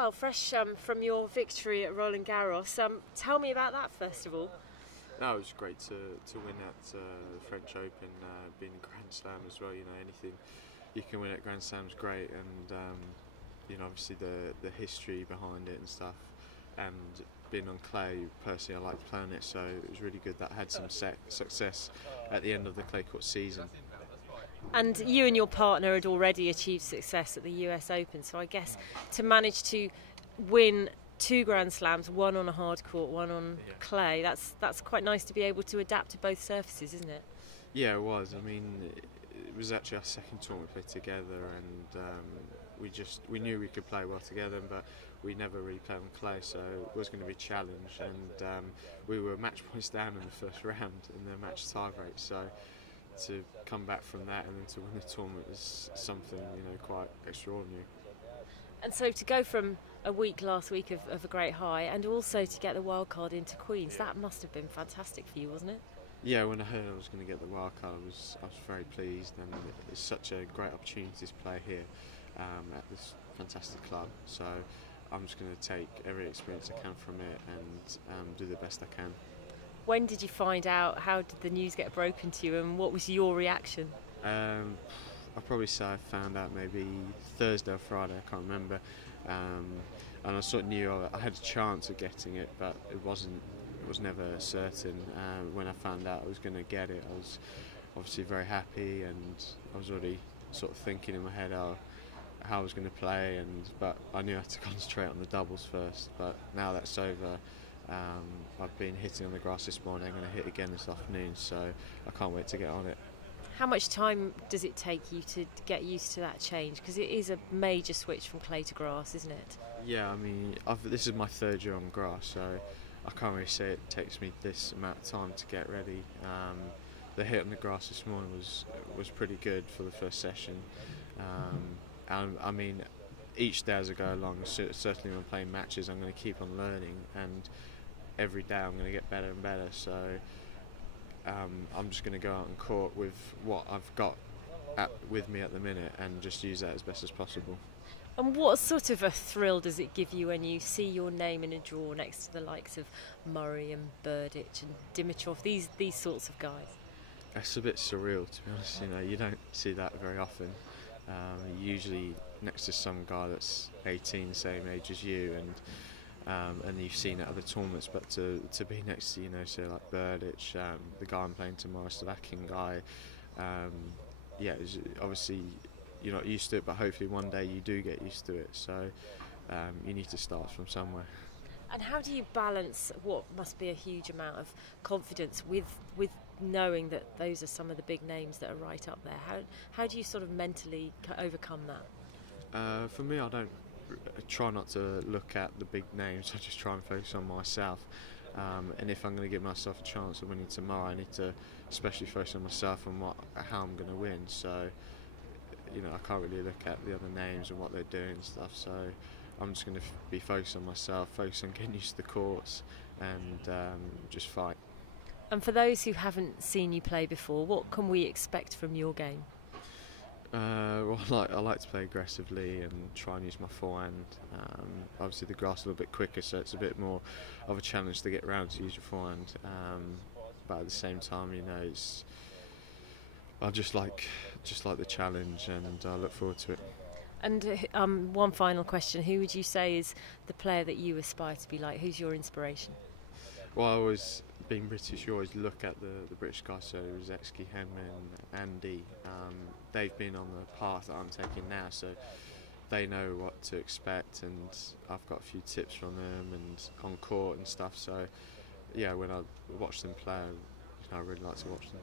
Kyle, fresh from your victory at Roland Garros, tell me about that first of all. No, it was great to win at the French Open, being a Grand Slam as well. You know, anything you can win at Grand Slam's great, and you know, obviously the history behind it and stuff, and being on clay, personally I liked playing it, so it was really good that I had some success at the end of the clay court season. And you and your partner had already achieved success at the US Open, so I guess to manage to win 2 Grand Slams, one on a hard court, one on clay, that's quite nice to be able to adapt to both surfaces, isn't it? Yeah, it was. I mean, it was actually our second tournament we played together, and we knew we could play well together, but we never really played on clay, so it was going to be a challenge, and we were match points down in the first round in the match tie break, so to come back from that and then to win the tournament is something, you know, quite extraordinary. And so to go from a week last week of a great high and also to get the wild card into Queen's, that must have been fantastic for you, wasn't it? Yeah, when I heard I was going to get the wild card, I was very pleased, and it's such a great opportunity to play here at this fantastic club. So I'm just going to take every experience I can from it and do the best I can. When did you find out? How did the news get broken to you, and what was your reaction? I'll probably say I found out maybe Thursday or Friday, I can't remember, and I sort of knew I had a chance of getting it, but it was never certain. When I found out I was going to get it, I was obviously very happy, and I was already sort of thinking in my head how I was going to play, but I knew I had to concentrate on the doubles first. But now that's over, I've been hitting on the grass this morning, I'm going to hit again this afternoon, so I can't wait to get on it. How much time does it take you to get used to that change? Because it is a major switch from clay to grass, isn't it? Yeah, I mean, this is my 3rd year on grass, so I can't really say it takes me this amount of time to get ready. The hit on the grass this morning was pretty good for the first session. And I mean, each day as I go along, certainly when I'm playing matches, I'm going to keep on learning, and every day I'm going to get better and better. So I'm just going to go out on court with what I've got with me at the minute and just use that as best as possible. And what sort of a thrill does it give you when you see your name in a draw next to the likes of Murray and Berdych and Dimitrov, these sorts of guys? It's a bit surreal, to be honest. You know, you don't see that very often. Usually next to some guy that's 18, same age as you, and you've seen at other tournaments, but to be next to, you know, say like Berdych, the guy I'm playing tomorrow, Slovakian guy, yeah, obviously you're not used to it, but hopefully one day you do get used to it, so you need to start from somewhere. And how do you balance what must be a huge amount of confidence with knowing that those are some of the big names that are right up there? How do you sort of mentally overcome that? For me, I try not to look at the big names. I just try and focus on myself. And if I'm going to give myself a chance of winning tomorrow, I need to especially focus on myself and how I'm going to win. So, you know, I can't really look at the other names and what they're doing and stuff. So I'm just going to be focused on myself, focus on getting used to the courts, and just fight. And for those who haven't seen you play before, what can we expect from your game? Well, I like to play aggressively and try and use my forehand. Obviously the grass is a little bit quicker, so it's a bit more of a challenge to get round to use your forehand. But at the same time, you know, I just like the challenge, and I look forward to it. And one final question: who would you say is the player that you aspire to be like? Who's your inspiration? Well, being British, you always look at the British guys, so Rosetsky, Henman, Andy. They've been on the path that I'm taking now, so they know what to expect, and I've got a few tips from them and on court and stuff. So yeah, when I watch them play, I really like to watch them.